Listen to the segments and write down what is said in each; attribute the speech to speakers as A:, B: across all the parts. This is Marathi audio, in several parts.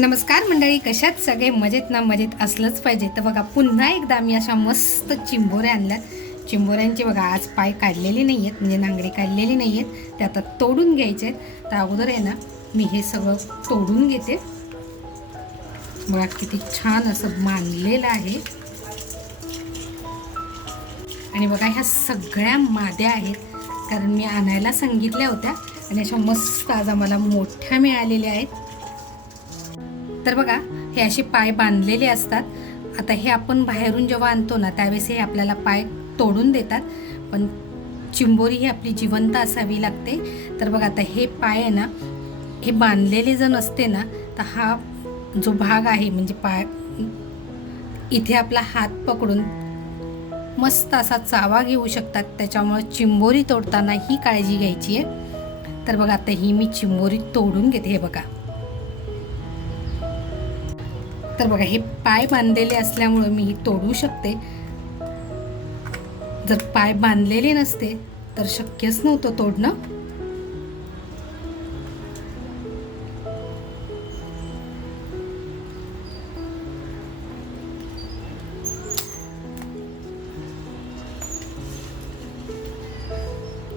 A: नमस्कार मंडळी कशात? सगळे मजेत ना? मजेत असलंच पाहिजे. तर बघा पुन्हा एकदा मी अशा मस्त चिंबोऱ्या आणल्यात चिंबोऱ्यांची बघा आज पाय काढलेले नाही आहेत म्हणजे नांगडे काढलेले नाही आहेत ते आता तोडून घ्यायचे आहेत तर अगोदर आहे ना मी हे सगळं तोडून घेते. बघा किती छान असं मानलेलं आहे. आणि बघा ह्या सगळ्या माद्या आहेत. कारण मी आणायला सांगितल्या होत्या. आणि अशा मस्त आज आम्हाला मोठ्या मिळालेल्या आहेत. तर बघा हे असे पाय बांधलेले असतात. आता हे आपण बाहेरून जेव्हा आणतो ना त्यावेळेस हे आपल्याला पाय तोडून देतात. पण चिंबोरी ही आपली जिवंत असावी लागते. तर बघा आता हे पाय आहे ना हे बांधलेले जर नसते ना तर हा जो भाग आहे म्हणजे पाय इथे आपला हात पकडून मस्त असा चावा घेऊ शकतात. त्याच्यामुळे चिंबोरी तोडताना ही काळजी घ्यायची आहे. तर बघा आता ही मी चिंबोरी तोडून घेते हे बघा. तर बघा हे पाय बांधलेले असल्यामुळे मी ही तोडू शकते. जर पाय बांधलेले नसते तर शक्यच नव्हतं तोडणं.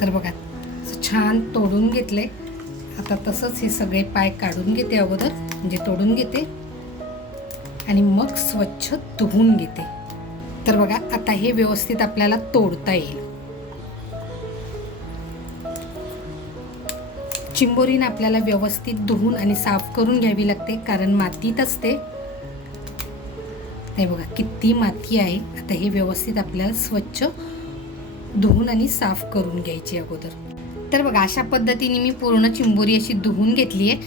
A: तर बघा छान तोडून घेतले. आता तसंच हे सगळे पाय काढून घेते अगोदर म्हणजे तोडून घेते. आणि मग स्वच्छ धुवून घेते. तर बघा आता हे व्यवस्थित आपल्याला तोडता येईल. चिंबोरीनं आपल्याला व्यवस्थित धुवून आणि साफ करून घ्यावी लागते कारण मातीत असते. नाही बघा किती माती आहे. आता हे व्यवस्थित आपल्याला स्वच्छ धुवून आणि साफ करून घ्यायची अगोदर. तर बघा अशा पद्धतीने मी पूर्ण चिंबोरी अशी धुवून घेतली आहे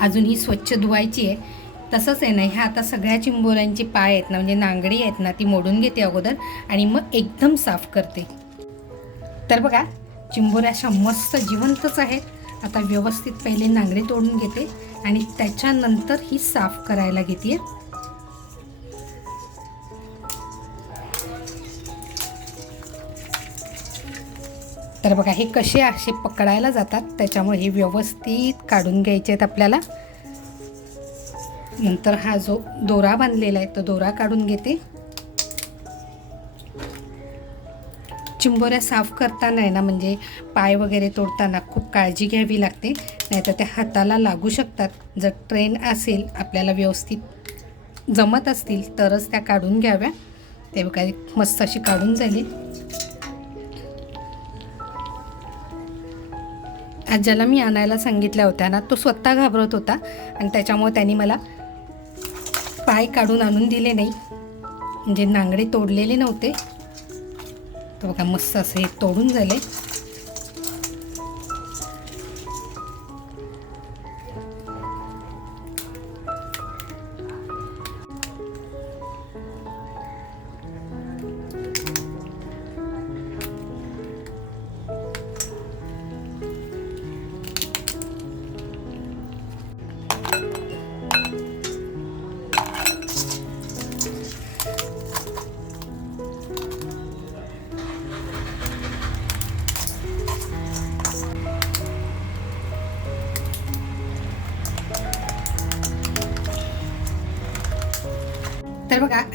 A: अजून ही स्वच्छ धुवायची आहे. तसंच आहे ना ह्या आता सगळ्या चिंबोऱ्यांचे पाय आहेत ना म्हणजे नांगडी आहेत ना ती मोडून घेते अगोदर आणि मग एकदम साफ करते. तर बघा चिंबोऱ्या अशा मस्त जिवंतच आहेत. आता व्यवस्थित पहिले नांगडे तोडून घेते आणि त्याच्यानंतर ही साफ करायला घेते तर बघा हे कसे असे पकडायला जातात त्याच्यामुळे हे व्यवस्थित काढून घ्यायचे आहेत आपल्याला. नंतर हा जो दोरा बांधलेला आहे तो दोरा काढून घेते. चिंबोऱ्या साफ करताना आहे ना म्हणजे पाय वगैरे तोडताना खूप काळजी घ्यावी लागते. नाहीतर त्या हाताला लागू शकतात. जर ट्रेन असेल आपल्याला व्यवस्थित जमत असतील तरच त्या काढून घ्याव्या. ते काय मस्त अशी काढून झाली. आज ज्याला मी आणायला सांगितल्या होत्या ना तो स्वतः घाबरत होता. आणि त्याच्यामुळे त्यांनी मला पाय काढून आणून दिले नाही. म्हणजे नांगडे तोडलेले नव्हते. तर बघा मस्त असं हे तोडून झाले.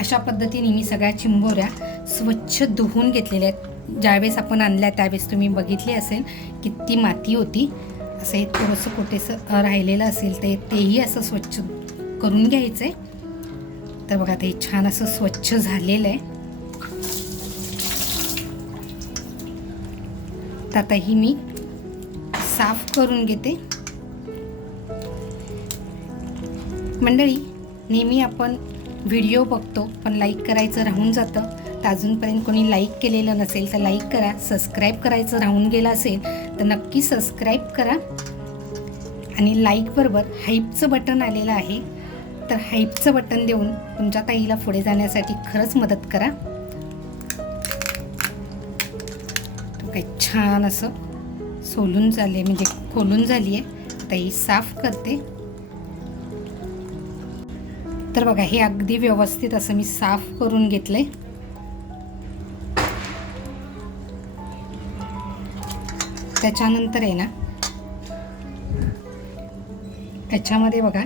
A: अशा पद्धतीने मी सगळ्या चिंबोऱ्या स्वच्छ धुवून घेतलेल्या आहेत. ज्यावेळेस आपण आणल्या त्यावेळेस तुम्ही बघितली असेल किती माती होती. असं हे थोडंसं कुठेसं राहिलेलं असेल ते तेही असं स्वच्छ करून घ्यायचं आहे तर बघा ते छान असं स्वच्छ झालेलं आहे. तर आता ही मी साफ करून घेते. मंडळी नेहमी आपण व्हिडिओ बघतो पण लाईक करायचं राहून जातं. तर अजूनपर्यंत कोणी लाईक केलेलं नसेल तर लाईक करा. सबस्क्राईब करायचं राहून गेलं असेल तर नक्की सबस्क्राईब करा. आणि लाईकबरोबर हाईपचं बटन आलेलं आहे. तर हाईपचं बटन देऊन तुमच्या ताईला पुढे जाण्यासाठी खरंच मदत करा. काय छान असं सोलून झाले म्हणजे खोलून झाली आहे ताई साफ करते. तर बघा हे अगदी व्यवस्थित असं मी साफ करून घेतलंय. त्याच्यानंतर आहे ना त्याच्यामध्ये बघा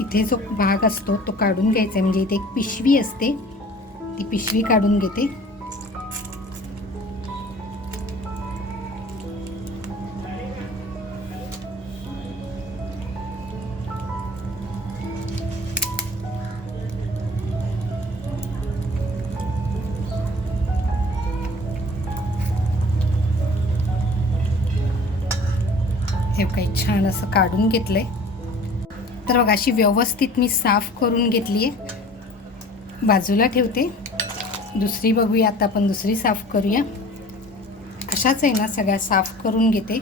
A: इथे जो भाग असतो तो काढून घ्यायचा आहे. म्हणजे इथे एक पिशवी असते ती पिशवी काढून घेते. हे काही छान असं काढून घेतलं आहे तर बघा अशी व्यवस्थित मी साफ करून घेतली आहे बाजूला ठेवते. दुसरी बघूया आता आपण दुसरी साफ करूया. अशाच आहे ना सगळ्या साफ करून घेते.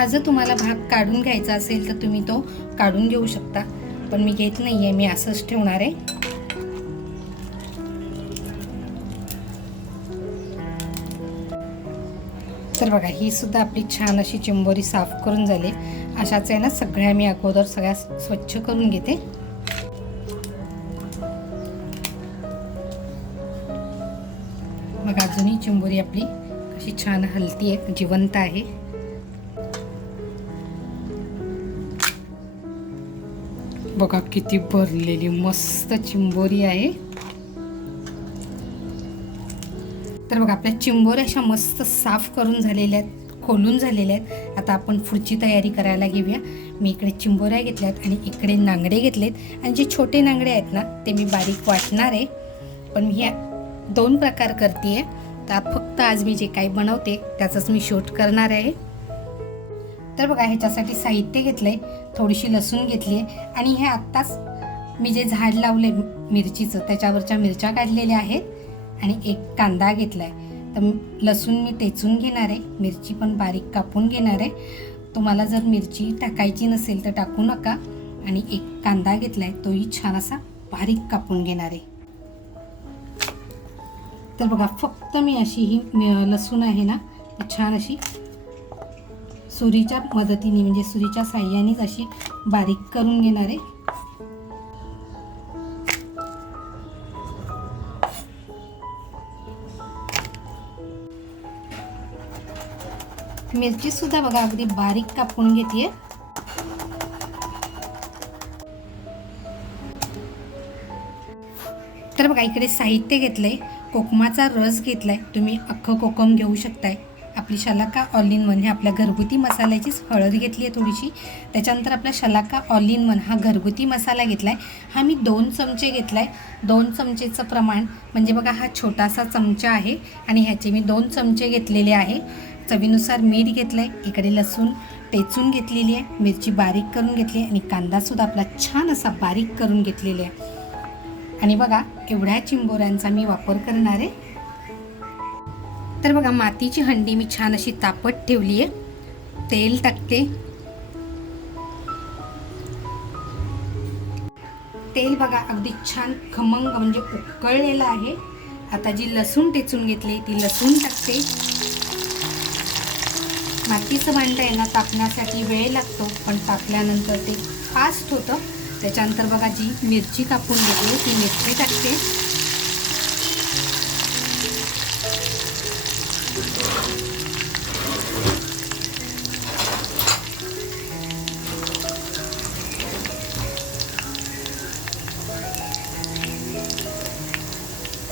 A: हा जर तुम्हाला भाग काढून घ्यायचा असेल तर तुम्ही तो काढून घेऊ शकता. पण मी घेत नाही आहे मी असंच ठेवणार आहे. तर बघा ही सुद्धा आपली छान अशी चिंबोरी साफ करून झाली. अशाच आहे ना सगळ्या मी अगोदर सगळ्या स्वच्छ करून घेते. बघा अजूनही चिंबोरी आपली अशी छान हलती आहे जिवंत आहे. बघा किती भरलेली मस्त चिंबोरी आहे. तर बघा आपल्या चिंबोऱ्या अशा मस्त साफ करून झालेल्या आहेत खोलून झालेल्या आहेत. आता आपण पुढची तयारी करायला घेऊया. मी इकडे चिंबोऱ्या घेतल्यात आणि इकडे नांगडे घेतलेत. आणि जे छोटे नांगडे आहेत ना ते मी बारीक वाटणार आहे. पण मी ह्या दोन प्रकार करते आहे तर फक्त आज मी जे काही बनवते त्याचंच मी शूट करणार आहे. तर बघा ह्याच्यासाठी साहित्य घेतलं आहे थोडीशी लसूण घेतली आहे आणि हे आत्ताच मी जे झाड लावले मिरचीचं त्याच्यावरच्या मिरच्या काढलेल्या आहेत आणि एक कांदा घेतला आहे तर लसूण मी टेचून घेणार आहे मिरची पण बारीक कापून घेणार आहे. तुम्हाला जर मिरची टाकायची नसेल तर टाकू नका. आणि एक कांदा घेतला आहे तोही छान असा बारीक कापून घेणार आहे. तर बघा फक्त मी अशी ही लसूण आहे ना छान अशी सुरीच्या मदतीने म्हणजे सुरीच्या साह्यानेच अशी बारीक करून घेणार आहे. मिरची सुद्धा बघा अगदी बारीक कापून घेते तर बघा इकडे साहित्य घेतलंय कोकमाचा रस घेतलाय. तुम्ही अख्खं कोकम घेऊ शकताय. आपली शलाका ऑल इन वन हे आपल्या घरगुती मसाल्याचीच हळद घेतली आहे थोडीशी. त्याच्यानंतर आपला शलाका ऑल इन वन हा घरगुती मसाला घेतला आहे हा मी दोन चमचे घेतला आहे दोन चमचेचं प्रमाण म्हणजे बघा हा छोटासा चमचा आहे आणि ह्याचे मी दोन चमचे घेतलेले आहे. चवीनुसार मीठ घेतलं आहे इकडे लसूण टेचून घेतलेली आहे मिरची बारीक करून घेतली आहे आणि कांदासुद्धा आपला छान असा बारीक करून घेतलेला आहे. आणि बघा एवढ्या चिंबोऱ्यांचा मी वापर करणार आहे. तर बघा मातीची हंडी मी छान अशी तापत ठेवली आहे. तेल टाकते. तेल बघा अगदी छान खमंग म्हणजे उकळलेलं आहे. आता जी लसूण टेचून घेतली ती लसूण टाकते. मातीचं भांडं आहे ना तापण्यासाठी वेळ लागतो पण तापल्यानंतर ते फास्ट होतं. त्याच्यानंतर बघा जी मिरची कापून घेतली ती मिरची टाकते.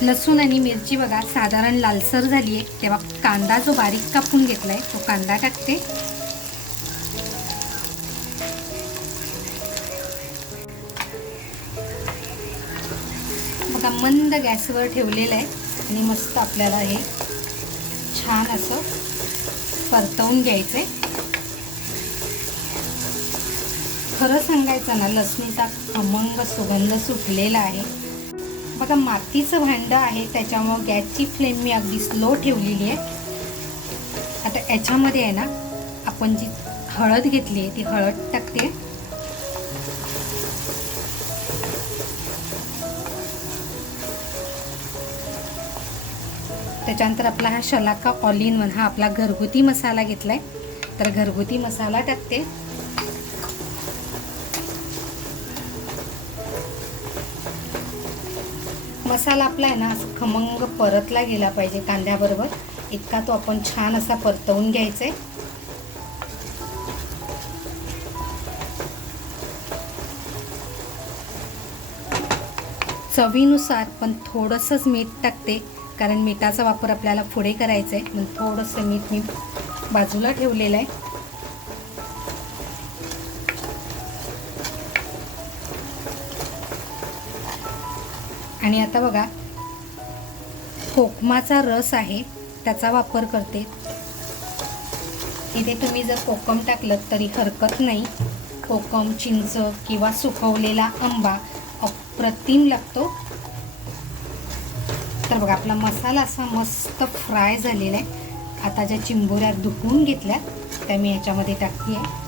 A: लसूण आणि मिरची बघा साधारण लालसर झाली आहे. तेव्हा कांदा जो बारीक कापून घेतला आहे तो कांदा टाकते. बघा मंद गॅसवर ठेवलेलं आहे आणि मस्त आपल्याला हे छान असं परतवून घ्यायचं आहे खरं सांगायचं ना लसणीचा खमंग सुगंध सुटलेला आहे. बघा मातीचं भांडं आहे त्याच्यामुळं गॅसची फ्लेम मी अगदी स्लो ठेवलेली आहे. आता याच्यामध्ये आहे ना आपण जी हळद घेतली आहे ती हळद टाकते. त्याच्यानंतर आपला हा शलाका ऑलिन वन हा आपला घरगुती मसाला घेतला आहे तर घरगुती मसाला टाकते. मसाला आपला आहे ना असं खमंग परतला गेला पाहिजे कांद्याबरोबर. इतका तो आपण छान असा परतवून घ्यायचा आहे चवीनुसार पण थोडंसंच मीठ टाकते कारण मिठाचा वापर आपल्याला पुढे करायचा आहे म्हणून थोडंसं मीठ मी बाजूला ठेवलेलं आहे. आणि आता बघा कोकमाचा रस आहे त्याचा वापर करते. इथे तुम्ही जर कोकम टाकलं तरी हरकत नाही. कोकम चिंच किंवा सुकवलेला आंबा अप्रतिम लागतो. तर बघा आपला मसाला असा मस्त फ्राय झालेला आहे. आता ज्या चिंबोऱ्या धुवून घेतल्या त्या मी याच्यामध्ये टाकते. आहे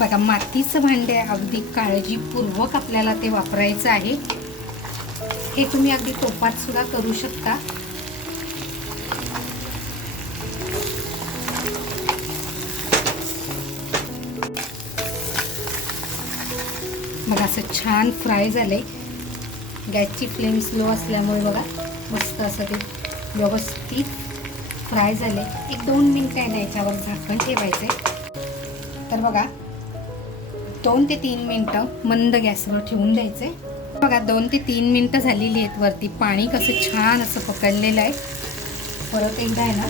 A: बघा मातीचं भांडे अगदी काळजीपूर्वक आपल्याला ते वापरायचं आहे. हे तुम्ही अगदी टोपात सुद्धा करू शकता. बघा असं छान फ्राय झालंय. गॅसची फ्लेम स्लो असल्यामुळे बघा मस्त असं ते व्यवस्थित फ्राय झाले एक दोन मिनिट आहे ना याच्यावर झाकण ठेवायचं तर बघा दोन ते तीन मिनटं मंद गॅसवर ठेवून द्यायचे. बघा दोन ते तीन मिनटं झालेली आहेत वरती. पाणी कसं छान असं पकडलेलं आहे. परत एकदा आहे ना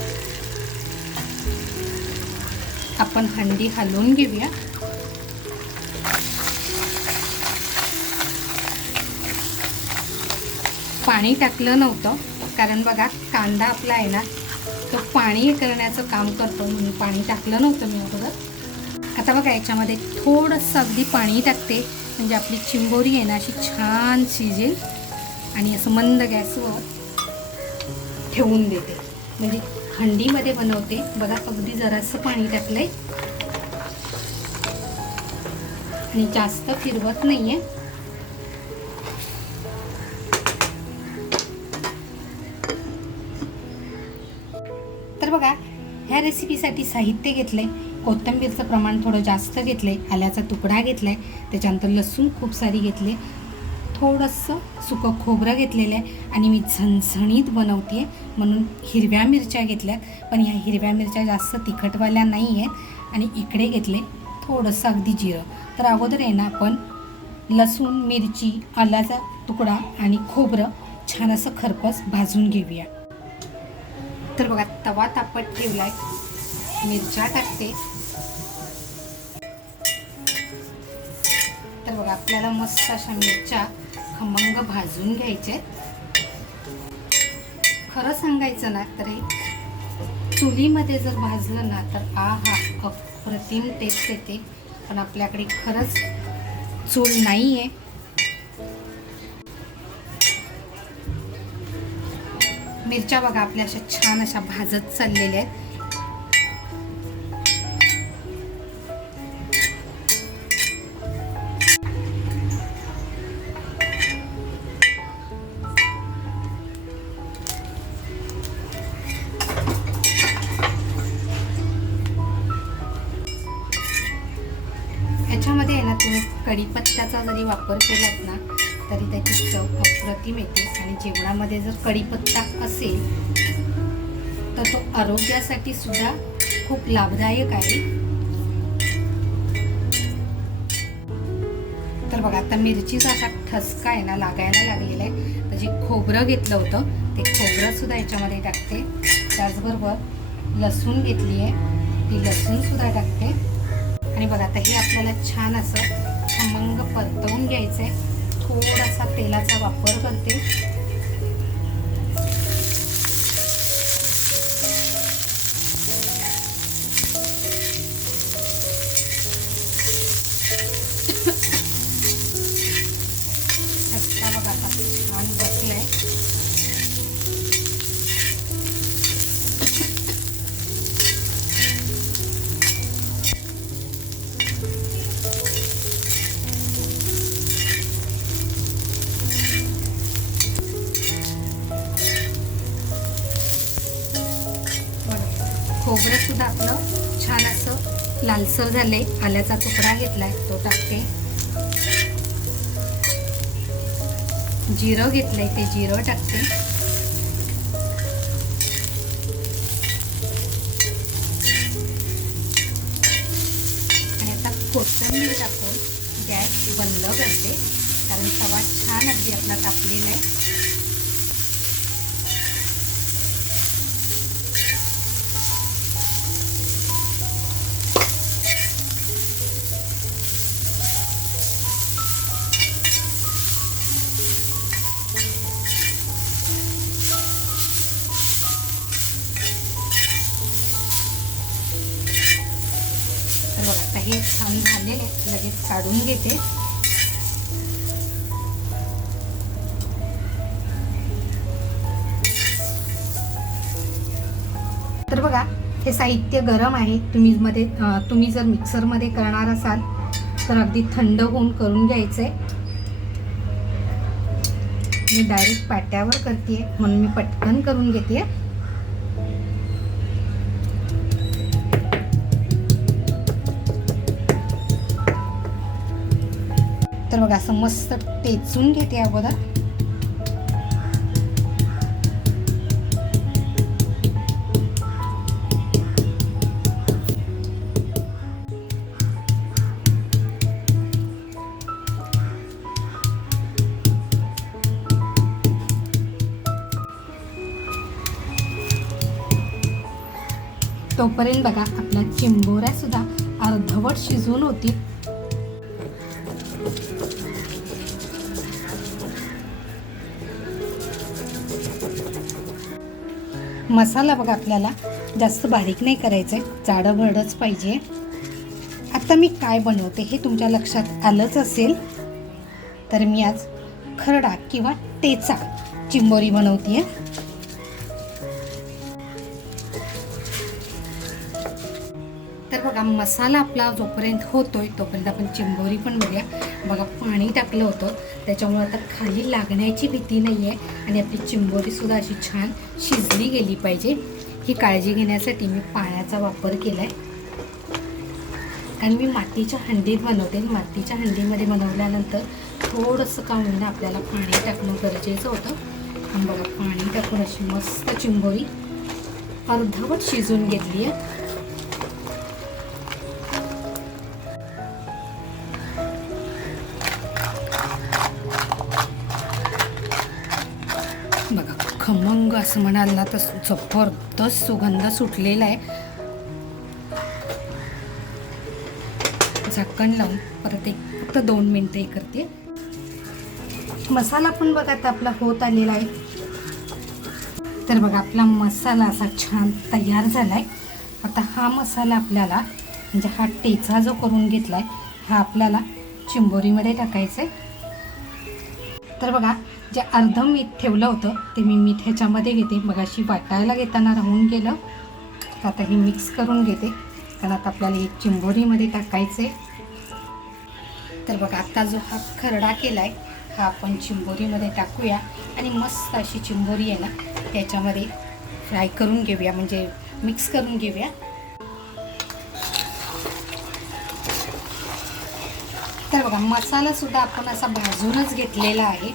A: आपण हंडी हलवून घेऊया. पाणी टाकलं नव्हतं कारण बघा कांदा आपला आहे ना तो पाणी करण्याचं काम करतो म्हणून पाणी टाकलं नव्हतं मी अगोदर. आता बघा याच्यामध्ये थोडंसं अगदी पाणी टाकते. म्हणजे आपली चिंबोरी आहे ना अशी छान शिजेल. आणि असं मंद गॅसवर ठेवून देते. म्हणजे हंडीमध्ये बनवते. बघा अगदी जरासं पाणी टाकलं आहे आणि जास्त फिरवत नाही आहे तर बघा ह्या रेसिपीसाठी साहित्य घेतलं आहे कोथिंबीरचं प्रमाण थोडं जास्त घेतलं आहे आल्याचा तुकडा घेतला आहे त्याच्यानंतर लसूण खूप सारी घेतले थोडंसं सुकं खोबरं घेतलेलं आहे आणि मी झणझणीत बनवते आहे म्हणून हिरव्या मिरच्या घेतल्यात पण ह्या हिरव्या मिरच्या जास्त तिखटवाल्या नाही आहेत आणि इकडे घेतले थोडंसं अगदी जिरं. तर अगोदर आहे ना आपण लसूण मिरची आल्याचा तुकडा आणि खोबरं छान असं खरपस भाजून घेऊया. तर बघा तवा तापत आहे मिरच्या टाकते. तर बघा आपल्याला मस्त अशा मिरच्या खमंग भाजून घ्यायच्या खरं सांगायचं ना तर चुलीमध्ये जर भाजलं ना तर आ हा अप्रतिम टेस्ट येते. पण आपल्याकडे खरंच चूल नाही आहे मिरच्या बघा आपल्या अशा छान अशा भाजत चाललेल्या आहेत. कढीपत्त्याचा जरी वापर केलात ना तरी त्याची चव अप्रतिम येते. आणि जेवणामध्ये जर कढीपत्ता असेल तर तो आरोग्यासाठी सुद्धा खूप लाभदायक आहे. तर बघा आता मिरचीचा असा ठसका आहे ना लागायला लागलेला आहे. तर जे खोबरं घेतलं होतं ते खोबरंसुद्धा याच्यामध्ये टाकते. त्याचबरोबर लसूण घेतली आहे. ती लसूणसुद्धा टाकते. आणि बघा आता हे आपल्याला छान असं खमंग परतवून घ्यायचं आहे थोडासा तेलाचा वापर करते. सुद्धा आपलं छान असं लालसर झालंय. आल्याचा तुकडा घेतलाय तो टाकते. जिरं घेतलंय ते जिरं टाकते. आणि आता कोथिंबीर टाकून गॅस बंद करते कारण तवा छान अगदी आपला तापलेला आहे. हे छान झालेले लगेच काढून घेते. तर बघा हे साहित्य गरम आहे. तुम्ही मध्ये तुम्ही जर मिक्सरमध्ये करणार असाल तर अगदी थंड होऊन करून घ्यायचं आहे मी डायरेक्ट पाट्यावर करते म्हणून मी पटकन करून घेते तर बघा असं मस्त टेचून घेते अगोदर. तोपर्यंत बघा आपल्या चिंबोऱ्या सुद्धा अर्धवट शिजून होतील. मसाला बघा आपल्याला. जास्त बारीक नाही करायचं आहे जाडं भरडंच पाहिजे. आता मी काय बनवते हे तुमच्या लक्षात आलंच असेल. तर मी आज खरडा किंवा टेचा चिंबोरी बनवते आहे तर बघा मसाला आपला जोपर्यंत होतोय तोपर्यंत आपण चिंबोरी पण बघूया. बघा पाणी टाकलं होतं. त्याच्यामुळे आता खाली लागण्याची भीती नाही आहे आणि आपली चिंबोरीसुद्धा अशी छान शिजली गेली पाहिजे. ही काळजी घेण्यासाठी मी पाण्याचा वापर केला आहे कारण मी मातीच्या हंडीत बनवते मातीच्या हंडीमध्ये बनवल्यानंतर थोडंसं का होईना आपल्याला पाणी टाकणं गरजेचं होतं. आणि बघा पाणी टाकून अशी मस्त चिंबोरी अर्धवट शिजून घेतली आहे असं म्हणाल ना तर जबरदस्त सुगंध सुटलेला आहे. झाकण लावून परत एक फक्त दोन मिनटं हे करते. मसाला पण बघा आता आपला होत आलेला आहे. तर बघा आपला मसाला असा छान तयार झाला आहे आता हा मसाला आपल्याला म्हणजे हा टेचा जो करून घेतला आहे हा आपल्याला चिंबोरीमध्ये टाकायचा आहे तर बघा जे अर्धं मीठ ठेवलं होतं ते मी मीठ ह्याच्यामध्ये घेते. मग अशी वाटायला घेताना राहून गेलं. तर आता हे मिक्स करून घेते. कारण आता आपल्याला एक चिंबोरीमध्ये टाकायचे तर बघा आता जो हा खरडा केला आहे हा आपण चिंबोरीमध्ये टाकूया. आणि मस्त अशी चिंबोरी आहे ना त्याच्यामध्ये फ्राय करून घेऊया. म्हणजे मिक्स करून घेऊया. तर बघा मसालासुद्धा आपण असा भाजूनच घेतलेला आहे.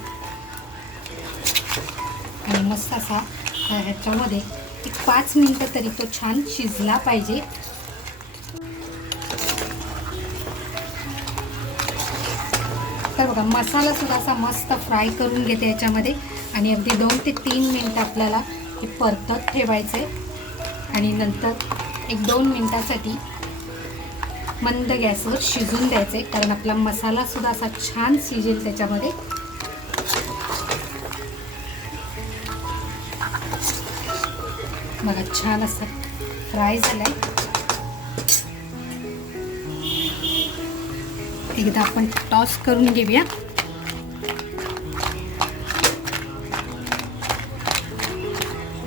A: आणि मस्त असा ह्याच्यामध्ये एक पाच मिनटं तरी तो छान शिजला पाहिजे. तर बघा मसालासुद्धा असा मस्त फ्राय करून घेते याच्यामध्ये. आणि अगदी दोन ते तीन मिनटं आपल्याला हे परतत ठेवायचं आहे आणि नंतर एक दोन मिनटासाठी मंद गॅसवर शिजून द्यायचे कारण आपला मसालासुद्धा असा छान शिजेल त्याच्यामध्ये. बघा छान असं फ्राय झालाय. एकदा आपण टॉस करून घेऊया.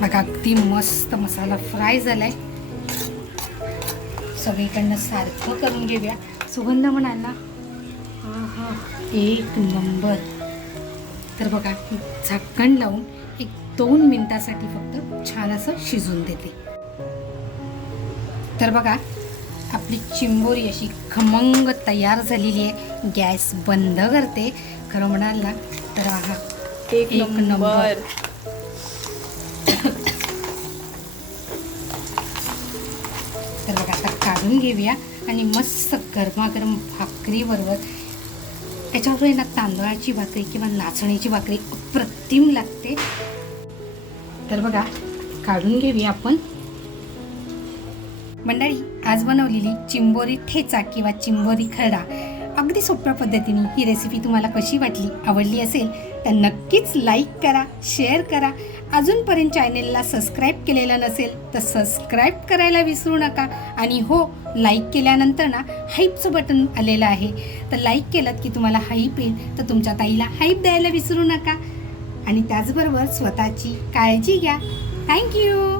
A: बघा अगदी मस्त मसाला फ्राय झालाय. सगळीकडनं सारखं करून घेऊया. सुगंध म्हणाल ना? हा एक नंबर. तर बघा झाकण लावून दोन मिनिटासाठी फक्त छान असं शिजून देते. तर बघा आपली चिंबोरी अशी खमंग तयार झालेली आहे. गॅस बंद करते. खरं म्हणाल ना तर हा
B: एक
A: एक
B: नंबर.
A: तर बघा आता काढून घेऊया आणि मस्त गरमागरम भाकरीबरोबर त्याच्यावर आहे ना तांदळाची भाकरी किंवा नाचणीची भाकरी अप्रतिम लागते. तर बघा काढून घेऊया आपण. मंडळी आज बनवलेली चिंबोरी ठेचा किंवा चिंबोरी खरडा अगदी सोप्या पद्धतीने ही रेसिपी तुम्हाला कशी वाटली आवडली असेल तर नक्कीच लाईक करा शेअर करा. अजूनपर्यंत चॅनेलला सबस्क्राईब केलेलं नसेल तर सबस्क्राईब करायला विसरू नका. आणि हो लाईक केल्यानंतर ना हाईपचं बटन आलेलं आहे. तर लाईक केलं की तुम्हाला हाईप येईल तर तुमच्या ताईला हाईप द्यायला विसरू नका. आणि त्याचबरोबर स्वतःची काळजी घ्या. थँक्यू